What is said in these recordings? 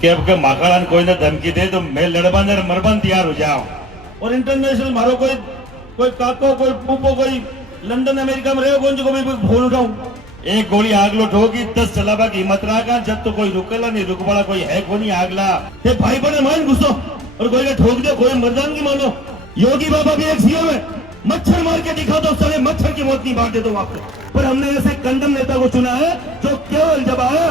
કે अब के माकड़ान कोઈને धमकी दे तो मैं लड़वाने मरवाने तैयार हो जाऊं। और इंटरनेशनल मारो कोई काको कोई पूपो कोई लंदन अमेरिका में रहो को भी फोन उठाऊं। एक गोली आगलो ठोकी 10 चलावा की हिम्मत रहा जब तो कोई रुकेला नहीं रुकवाला कोई है को नहीं आगला ते भाई बने मान घुसो और कोई ठोक दो कोई मर्दान की मानो। योगी बाबा भी एक सीएम है, मच्छर मार के दिखा दो सारे मच्छर की मौत नहीं बांट दे दो आपको। पर हमने ऐसे कंडम नेता को चुना है जो केवल जब आया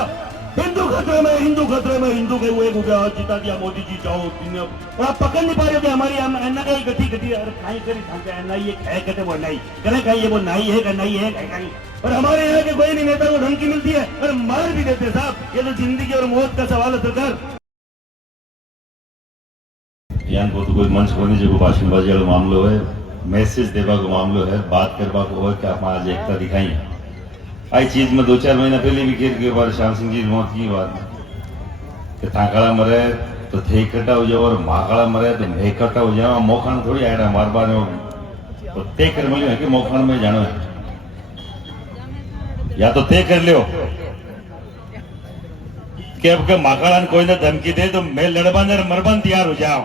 हिंदू खतरे में हिंदू खतरे में हिंदू के हुए जिता दिया मोदी जी जाओ दुनिया। और आप पकड़ नहीं पा रहे थे हमारी एना का गति गति अरे खाई करी था एना ये है कहते वो नहीं करे कहीं ये वो नहीं है नहीं है कहीं। और हमारे यहाँ के कोई नहीं नेता को धमकी मिलती है और मार भी देते साहब। ये तो जिंदगी और मौत का सवाल है सरकार। यान को तो कोई मंच होने जो भाषणबाजी वाला मामलो है, मैसेज देवा को मामलो है, बात करवा को है कि आप आज एकता दिखाई। आई चीज में 2-4 महीना पहले भी खेल के बार श्याम सिंह जी मौत की बात कि थाकड़ा मरे तो थे इकट्ठा हो जाओ और महाकाड़ा मरे तो मैं इकट्ठा हो जाओ। मोखान थोड़ी आया मार बार तो तय कर मिलो है कि मोखान में जानो है या तो तय कर लियो कि अब के माकड़ान कोઈને धमकी दे तो मैं लड़वाने मरवाने तैयार हो जाऊं।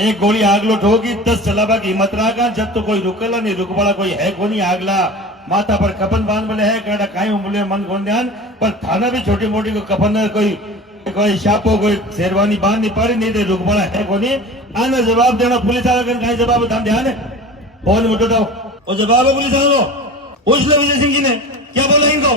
एक गोली आगलो ठोकी 10 चलावा की हिम्मत रहा जब तो कोई रुकेला नहीं रुकवाला कोई है को नहीं आगला। माथा पर कफन बांध बोले है कड़ा काई बोले मन को ध्यान पर थाना भी छोटी मोटी को कफन कोई शापो कोई शेरवानी बांध नहीं पाड़ी नहीं दे रुकवाला है को नहीं आने जवाब देना। पुलिस वाला कहीं जवाब ध्यान है फोन उठाओ और जवाब है पुलिस वालों पूछ लो विजय सिंह जी ने क्या बोला इनको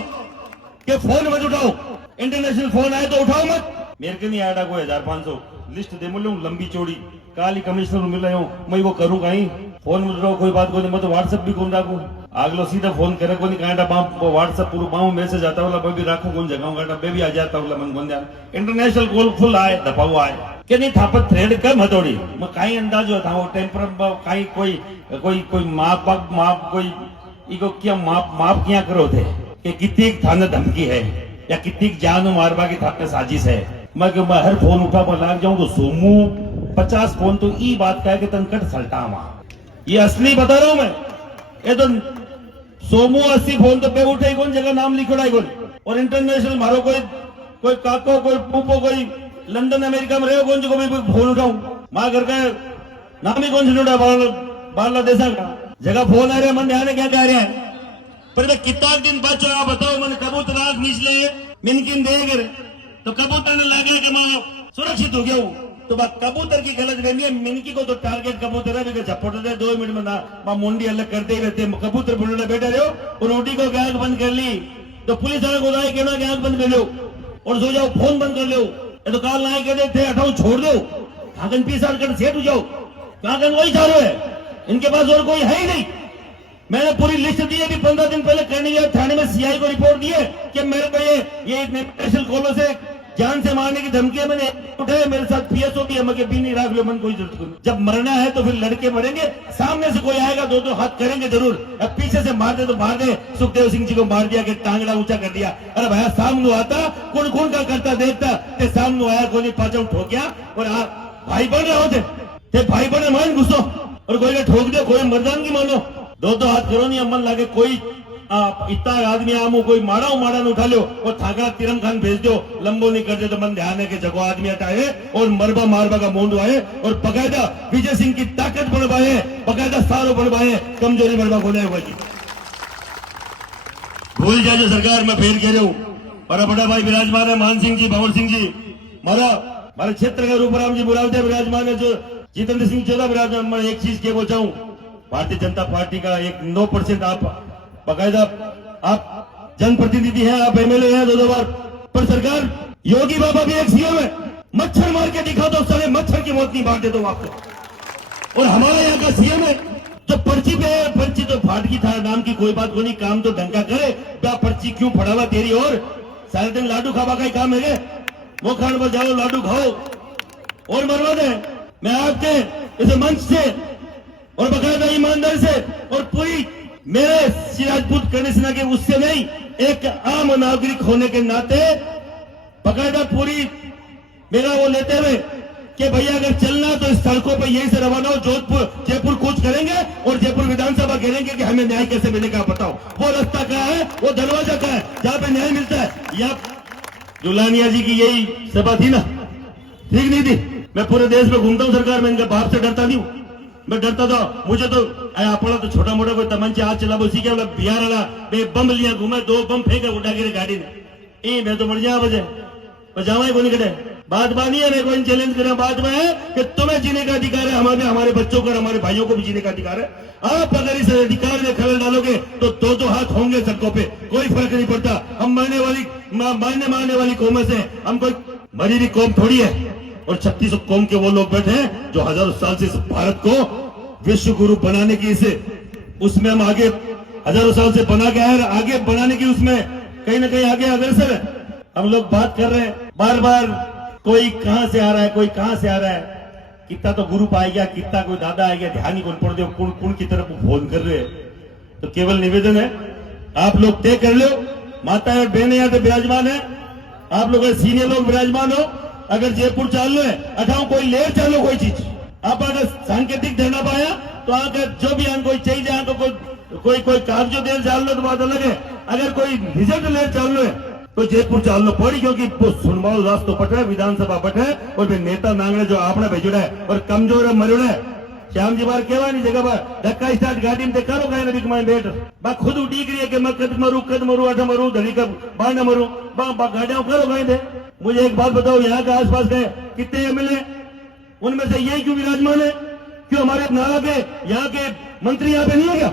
कि फोन मत उठाओ। इंटरनेशनल फोन आए तो उठाओ मत। मेरे के नहीं आया कोई 1500 लिस्ट दे मिलूं लंबी चौड़ी काली कमिश्नर मिल रहे हूँ मैं वो करूँ कहीं फोन मिल रहा कोई बात को नहीं मैं तो व्हाट्सएप भी कौन रखू आगलो सीधा फोन करे को नहीं काटा व्हाट्सएप पूरा पाऊं मैसेज आता वाला मैं भी रखू कौन जगह काटा मैं भी आ जाता वाला मन कौन ध्यान। इंटरनेशनल कॉल फुल आए दफाऊ आए कि नहीं थापत थ्रेड कम हथौड़ी मैं कहीं अंदाजो था वो टेम्पर कहीं कोई माप कोई इको क्या माप क्या करो थे कि कितनी थाने धमकी है या कितनी जान मारवा की थापने साजिश है। मैं हर फोन उठा पर लाग जाऊं तो सोमू 50 फोन तो ई बात का है कि तनकट सल्टा ये असली बता रहा हूं मैं। ये तो सोमू 80 फोन तो पे उठे कौन जगह नाम लिखोड़ा कौन। और इंटरनेशनल मारो कोई काको कोई पूपो कोई लंदन अमेरिका में रहो कौन जो भी फोन उठाऊं मां घर का नाम ही कौन से बारला देशा का जगह फोन आ रहा है मन ध्यान क्या कह रहे हैं। पर कितना दिन बाद जो आप बताओ मैंने कबूतर आग निचले मिनकिन देख तो कबूतर ने लगे कि मैं सुरक्षित हो गया हूं तो कबूतर की गलत फहमी है। मिनकी को तो टारगेट कबूतर है झपट दे 2 मिनट में मुंडी अलग करते ही रहते कबूतर बुलने बैठे रहो और रोटी को गैस बंद कर ली तो पुलिस वाले को लाए कहना गैस बंद कर लो और सो जाओ फोन बंद कर लो। तो काल लाए कहते थे हटाओ छोड़ दो कागन पीसार कर सेट हो जाओ कागन वही चालू है इनके पास और कोई है ही नहीं। मैंने पूरी लिस्ट दी है 15 दिन पहले करने गया थाने में सीआई को रिपोर्ट दी है कि मेरे को ये नेशनल कॉलो से जान से मारने की धमकी है मैंने उठाए मेरे साथ पीएसओ भी हम भी नहीं रख लो मन कोई जरूरत नहीं। जब मरना है तो फिर लड़के मरेंगे सामने से कोई आएगा 2-2 हाथ करेंगे जरूर। अब पीछे से मार दे तो मार दे। सुखदेव सिंह जी को मार दिया कि टांगड़ा ऊंचा कर दिया। अरे भैया सामने आता कौन कौन का करता देखता ते सामने आया कोई पाचों ठोक गया और आप भाई बन रहे होते भाई बने मान घुसो और कोई ठोक दे कोई मर्दान की मानो 2-2 हाथ करो नहीं मन लागे कोई इतना आदमी आमो कोई माड़ा उठा लो और थाकड़ा तिरंग खान भेज दो लंबो नहीं कर दे तो मन ध्यान है कि जगह आदमी हटाए और मरबा मारबा का मोंड आए और बकायदा विजय सिंह की ताकत बढ़वाए बकायदा सारो बढ़वाए कमजोरी मरबा को नहीं होगी। भूल जाए सरकार में फेर कह रहा हूँ और बड़ा भाई विराजमान है मान सिंह जी भंवर सिंह जी हमारे क्षेत्र का रूपराम जी बुलावते विराजमान है जो जितेंद्र सिंह चौधरी विराजमान। मैं एक चीज के बोलता हूँ भारतीय जनता पार्टी का एक 9% आप बकायदा आप जनप्रतिनिधि हैं आप एमएलए हैं 2 बार पर सरकार योगी बाबा भी एक सीएम है मच्छर मार के दिखा दो सारे मच्छर की मौत नहीं बांट दे दो आपको। और हमारे यहाँ का सीएम है जो पर्ची पे पर्ची तो फाट की था नाम की कोई बात को नहीं काम तो ढंग का करे क्या पर्ची क्यों फड़ावा तेरी और सारे दिन लाडू खावा का ही काम है वो खान पर जाओ लाडू खाओ और मरवा दे। मैं आपके इस मंच से और बकायदा ईमानदारी से और पूरी मेरे सिराजपूत कनेसना के उससे नहीं एक आम नागरिक होने के नाते बकायदा पूरी मेरा वो लेते हुए कि भैया अगर चलना तो इस सड़कों पर यहीं से रवाना हो जोधपुर जयपुर कूच करेंगे और जयपुर विधानसभा घेरेंगे कि हमें न्याय कैसे मिलेगा बताओ। वो रास्ता कहाँ है वो दरवाजा कहाँ है जहाँ पे न्याय मिलता है। या जुलानिया जी की यही सभा थी ना ठीक नहीं थी। मैं पूरे देश में घूमता हूँ सरकार में, इनके बाप से डरता नहीं हूँ। मैं डरता था, मुझे तो अपना तो छोटा मोटा कोई तमंचा हाथ चला वो सीखे, बिहार वाला बे बम लिया घूमे, 2 बम फेंके उठा के गाड़ी ने, मैं तो मर जाए बजे जावा को नहीं कटे। बात बानी है, मैं कोई चैलेंज कर रहा हूं, बात में है कि तुम्हें जीने का अधिकार है, हमारे बच्चों को, हमारे भाइयों को भी जीने का अधिकार है। आप अगर इस अधिकार में खलल डालोगे तो 2 हाथ होंगे सड़कों पे, कोई फर्क नहीं पड़ता। हम मारने वाली कौम से हम कोई मरी हुई कौम थोड़ी है। और 36 कौम के वो लोग बैठे हैं जो हजारों साल से इस भारत को विश्व गुरु बनाने की उसमें हम आगे हजारों साल से बना के आए, आगे बनाने की उसमें कहीं ना कहीं आगे अग्रसर है। हम लोग बात कर रहे हैं बार बार, कोई कहां से आ रहा है, कोई कहां से आ रहा है, कितना तो गुरु पाए गया, कितना कोई दादा आ गया, ध्यान ही कौन पड़ दे, कुण की तरफ फोन कर रहे हैं। तो केवल निवेदन है, आप लोग तय कर लो, माता और बहने यहाँ पे विराजमान है, आप लोग सीनियर लोग विराजमान हो, अगर जयपुर चालू है अठाओ कोई लेर चालो कोई चीज, आप अगर सांकेतिक धरना पाया तो अगर जो भी हम कोई चाहिए आंको कोई कागजो देर चाल लो तो बात अलग है। अगर कोई रिजल्ट लेर चाल लो है तो जयपुर चाल लो पड़ी, क्योंकि वो सुनवाओ रास्तो पट है, विधानसभा पट है, और फिर नेता नांगड़े जो आपने भेजोड़ा है और कमजोर है मरोड़ा है। श्याम जी बार कहवानी जगह पर धक्का स्टार्ट गाड़ी में देखा लो गए बीच में बैठ बा खुद उठी गई कि मैं कद मरू अठ मरू धड़ी का बाढ़ न मरू गाड़ियां करो गए थे। मुझे एक बात बताओ, यहाँ के आसपास गए कितने एमएलए, उनमें से यही क्यों विराजमान है? क्यों हमारे नाला पे यहाँ के मंत्री यहाँ पे नहीं है क्या?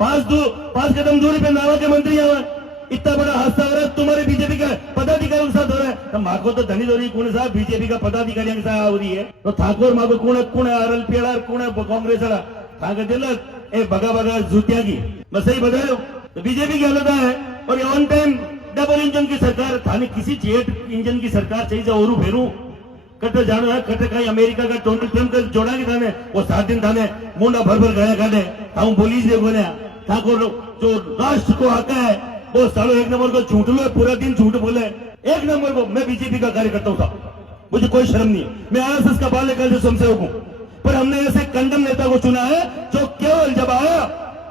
5 कदम दूरी पे नाला के मंत्री यहाँ है। इतना बड़ा हादसा हो रहा है, तुम्हारे बीजेपी का पदाधिकारी के साथ हो रहा है। तो माको तो धनी धोरी कौन साहब बीजेपी का पदाधिकारी के साथ हो रही है, तो ठाकुर माको कौन है आरएल पेड़ा कौन है कांग्रेस वाला ठाकर दिल ए बगा जूतिया की, मैं सही बता रहा हूँ। तो बीजेपी की हालत है, और ऑन टाइम डबल इंजन की सरकार थाने, किसी जेट इंजन की सरकार चाहिए और फेरू कटे जानो है, कटे कहीं अमेरिका का डोनाल्ड ट्रम्प का जोड़ा के थाने वो 7 दिन थाने मुंडा भर गया काटे हम बोली देखो ना ठाकुर जो राष्ट्र को आता है वो सालों 1 नंबर को झूठ लो, पूरा दिन झूठ बोले 1 नंबर को। मैं बीजेपी का कार्यकर्ता हूँ, मुझे कोई शर्म नहीं है, मैं आरएसएस का बाल्यकाल से स्वयंसेवक हूँ, पर हमने ऐसे कंडम नेता को चुना है जो केवल जब आया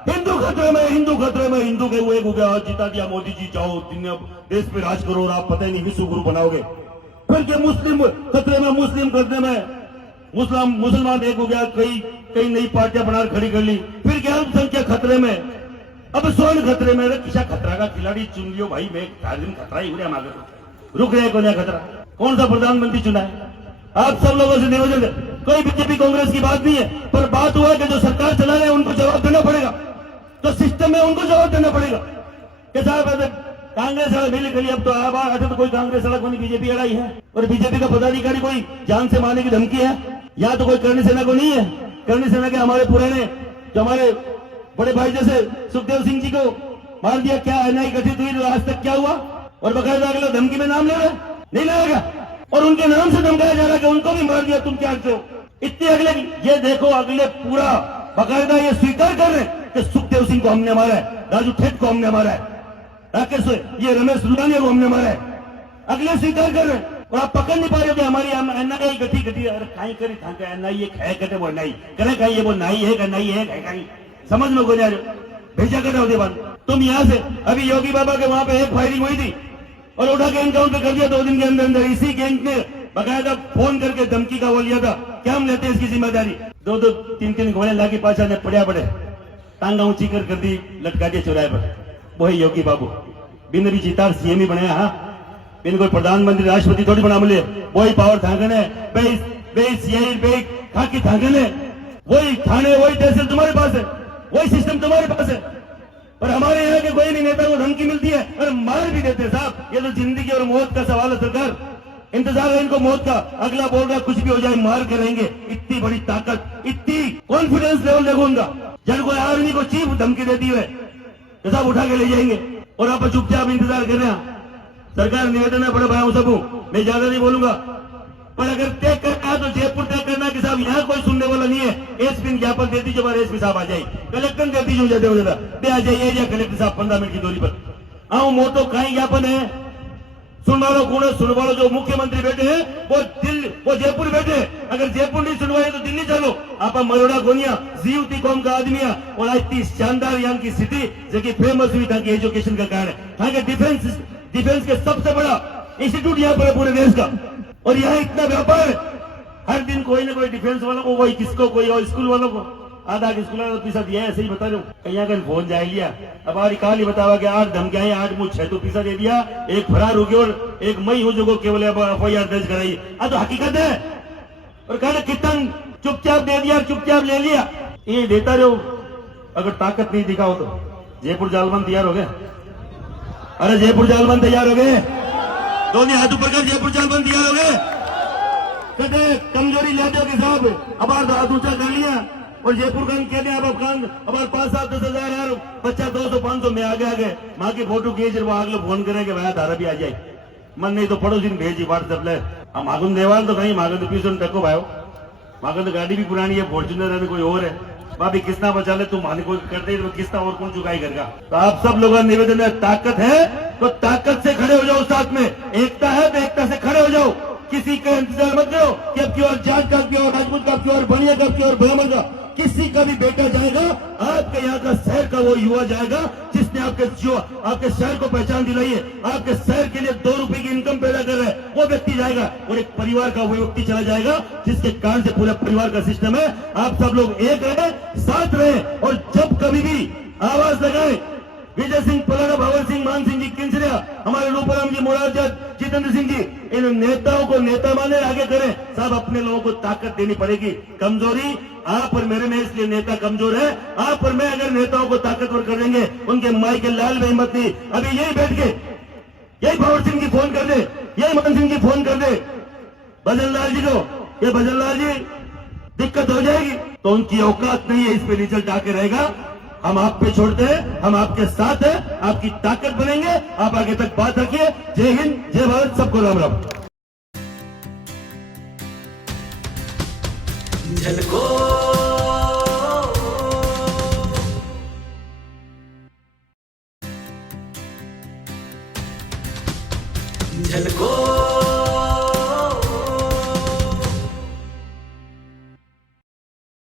हिंदू खतरे में, हिंदू के वो एक हो गया, जिता दिया मोदी जी, जाओ दुनिया देश पे राज करो और आप पता ही नहीं विश्व गुरु बनाओगे। फिर के मुस्लिम खतरे में, मुस्लिम खतरे में, मुसलमान एक हो गया, कई नई पार्टियां बना खड़ी कर ली। फिर क्या अल्पसंख्यक खतरे में, अब स्वर्ण खतरे में। किसा खतरा का खिलाड़ी चुन लियो भाई, मैं दिन खतरा ही हो मांगे रुक रहे को नया खतरा। कौन सा प्रधानमंत्री चुना है? आप सब लोगों से निवेदन है, कोई बीजेपी कांग्रेस की बात नहीं है, पर बात हुआ कि जो सरकार चला रहे हैं उनको जवाब देना पड़ेगा, तो सिस्टम में उनको जवाब देना पड़ेगा कि साहब कांग्रेस वाला मिल करिए। अब तो तो कोई कांग्रेस वाला कोई बीजेपी वाला ही है, और बीजेपी का पदाधिकारी कोई जान से मारने की धमकी है, या तो कोई करणी सेना को नहीं है। करणी सेना के हमारे पुराने जो हमारे बड़े भाई जैसे सुखदेव सिंह जी को मार दिया, क्या एनआई गठित हुई, आज तक क्या हुआ? और बकायदा अगला धमकी में नाम ले रहे नहीं लगेगा, और उनके नाम से धमकाया जा रहा है कि उनको भी मार दिया, तुम क्या करते हो? इतने अगले ये देखो, अगले पूरा बकायदा ये स्वीकार कर रहे हैं कि सुखदेव सिंह को हमने मारा है, राजू ठेठ को हमने मारा है, राकेश ये रमेश लुलानिया को हमने मारा है, अगले स्वीकार कर रहे हैं। और आप पकड़ नहीं पा रहे थे हमारी एनआई गठी। अरे कहीं करी था एनआई एक है कटे वो नहीं करे, कहीं ये वो नहीं है का नहीं है कहीं समझ में को जा रहे भेजा करे होते बात। तुम यहाँ से अभी योगी बाबा के वहां पे एक फायरिंग हुई थी और उठा के एनकाउंटर कर दिया 2 दिन के अंदर। इसी गैंग ने बकायदा फोन करके धमकी का वो लिया था, क्या हम लेते हैं इसकी जिम्मेदारी? 2-2, 3-3 घोड़े लागी पाछा ने पड़िया पड़े, टांगा ऊंची कर दी, लटका दिया चौराहे पर। वही योगी बाबू बिन भी जीता सीएम ही बने, हाँ बिन कोई प्रधानमंत्री राष्ट्रपति थोड़ी बना मिले। वही पावर थांगने खाकी थांगने, वही थाने वही तहसील तुम्हारे पास है, वही सिस्टम तुम्हारे पास है। पर हमारे यहाँ के कोई भी नेता को धमकी मिलती है और मार भी देते। साहब ये तो जिंदगी और मौत का सवाल है, सरकार इंतजार है इनको मौत का। अगला बोल रहा कुछ भी हो जाए मार के रहेंगे, इतनी बड़ी ताकत, इतनी कॉन्फिडेंस लेवल देखो उनका। जब कोई आर्मी को चीफ धमकी देती है तो साहब उठा के ले जाएंगे और आप चुपचाप इंतजार कर रहे हैं। सरकार निवेदन है बड़े भाइयों सबको, मैं ज्यादा नहीं बोलूंगा, पर अगर तय करना है तो जयपुर तय करना कि साहब यहाँ कोई सुनने वाला नहीं है। एसपी ज्ञापन देती जो बार एसपी साहब आ जाए, कलेक्टर देती जो ज्यादा हो जाता दे आ जाइए एरिया कलेक्टर साहब 15 मिनट की दूरी पर आओ। मोटो कहीं ज्ञापन है सुनवालो कौन है? सुनवालो जो मुख्यमंत्री बैठे हैं वो जयपुर बैठे हैं। अगर जयपुर नहीं सुनवाए तो दिल्ली चलो। आप मरोड़ा गोनिया जीवती कौम का आदमी है, और इतनी शानदार यहाँ की सिटी जो कि फेमस हुई था कि एजुकेशन का कारण है। यहाँ के डिफेंस के सबसे बड़ा इंस्टीट्यूट यहाँ पर है पूरे देश का, और यहाँ इतना व्यापार, हर दिन कोई ना कोई डिफेंस वालों को, कोई किसको, कोई और स्कूल वालों को, आधा स्कूल वालों पैसा दिया है, ऐसे ही बता रहा हूँ। कहीं अगर फोन जाए लिया, अब हमारी कहानी बतावा कि 8 धमकियां, 8 मुझ 6 तो पैसा दे दिया, एक फरार हो गया और एक मई हो जो केवल FIR दर्ज कराई। तो हकीकत है। और कहना कितना चुपचाप दे दिया, चुपचाप ले लिया, ये देता रहो। अगर ताकत नहीं दिखाओ तो जयपुर जालबंद तैयार हो गए। अरे जयपुर जालबंद तैयार हो गए, दोनों हाथ ऊपर कर, जयपुर जालबंद तैयार हो गए। कहते कमजोरी लेते हो कि साहब अब हाथ ऊंचा कर लिया और जयपुर का कहते हैं अब कांग अब 5, 7, 10 हजार यार बच्चा 200, 500 में आगे माँ की फोटो खींच वो आगे फोन करेंगे भाई धारा भी आ जाए, मन नहीं तो पड़ोसी ने भेजी व्हाट्सएप ले। हम मागुन देवाल तो कहीं मागुन तो पीछे टको भाई, मागुन तो गाड़ी भी पुरानी है, फॉर्चुनर है, कोई और है। भाभी किसना बचा ले, तुम हानि कोई करते तो किसना और कौन चुकाई करेगा। तो आप सब लोगों का निवेदन है, ताकत है तो ताकत से खड़े हो जाओ, साथ में एकता है तो एकता से खड़े हो जाओ। किसी का इंतजार मत करो कि अब की और जाट का, अब की और राजपूत का, अब की और बनिया का, अब की और ब्राह्मण का, किसी का भी बेटा जाएगा। आपके यहाँ का शहर का वो युवा जाएगा जिसने आपके शहर को पहचान दिलाई है, आपके शहर के लिए 2 रुपए की इनकम पैदा कर रहा है, वो व्यक्ति जाएगा। और एक परिवार का वो व्यक्ति चला जाएगा जिसके कारण से पूरा परिवार का सिस्टम है। आप सब लोग एक रहे, साथ रहे, और जब कभी भी आवाज लगाए, विजय सिंह पलाना, भवन सिंह, मान सिंह जी किंचरिया, हमारे रूपाराम जी, मुरारचंद, जितेंद्र सिंह जी, इन नेताओं को नेता माने आगे करें। साहब अपने लोगों को ताकत देनी पड़ेगी। कमजोरी आप और मेरे में, इसलिए नेता कमजोर है। आप और मैं अगर नेताओं को ताकतवर कर देंगे, उनके माई के लाल में हिम्मत नहीं। अभी यही बैठ के यही भवन सिंह जी फोन कर दे, यही मान सिंह जी फोन कर दे भजन लाल जी को, ये भजन लाल जी दिक्कत हो जाएगी, तो उनकी औकात नहीं है, इस पे रिजल्ट आके रहेगा। हम आप पे छोड़ते हैं, हम आपके साथ हैं, आपकी ताकत बनेंगे। आप आगे तक बात रखिए। जय हिंद, जय भारत, सबको राम राम। झलको झलको